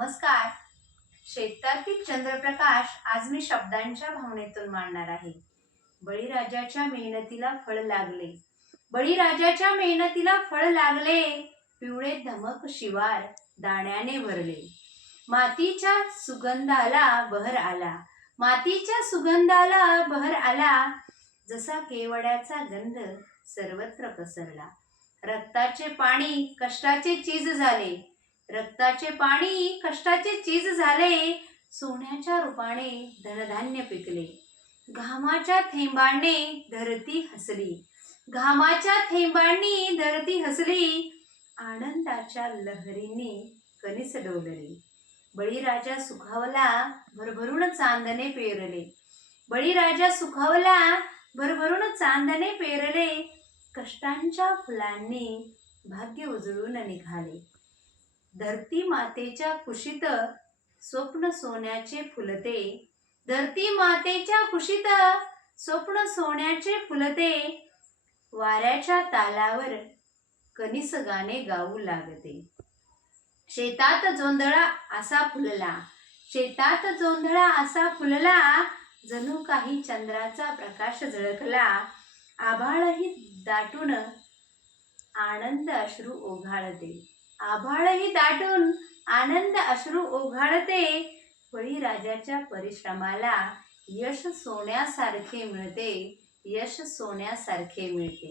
नमस्कार. शेतातील चंद्रप्रकाश आज मी शब्दांच्या भावनेतून मांडणार आहे. बळीराजाच्या मेहनतीला फळ लागले. बळीराजाच्या मेहनतीला फळ लागले. पिवळे धमक शिवार दाण्याने भरले. मातीच्या सुगंधाला बहर आला. मातीच्या सुगंधाला बहर आला. जसा केवड्याचा गंध सर्वत्र पसरला. रक्ताचे पाणी कष्टाचे चीज झाले. रक्ताचे पाणी कष्टाचे चीज झाले. सोन्याच्या रूपाने धनधान्य पिकले. घामाच्या थेंबांनी धरती हसली. घामाच्या थेंबांनी धरती हसली. आनंदाच्या लहरींनी कणीस डोलली. बळीराजा सुखावला भरभरून चांदणे पेरले. बळीराजा सुखावला भरभरून चांदणे पेरले. कष्टांच्या फुलांनी भाग्य उजळून निघाले. धरती मातेच्या कुशीत स्वप्न सोन्याचे फुलते. धरती मातेच्या कुशीत स्वप्न सोन्याचे फुलते. वाऱ्याच्या तालावर कणीस गाणे गाऊ लागते. शेतात जोंधळा असा फुलला. शेतात जोंधळा असा फुलला. जणू काही चंद्राचा प्रकाश झळकला. आभाळही दाटून आनंद अश्रू ओघाळते. आभाळही दाटून आनंद अश्रू ओघाळते. बळीराजाच्या परिश्रमाला यश सोन्यासारखे मिळते. यश सोन्यासारखे मिळते.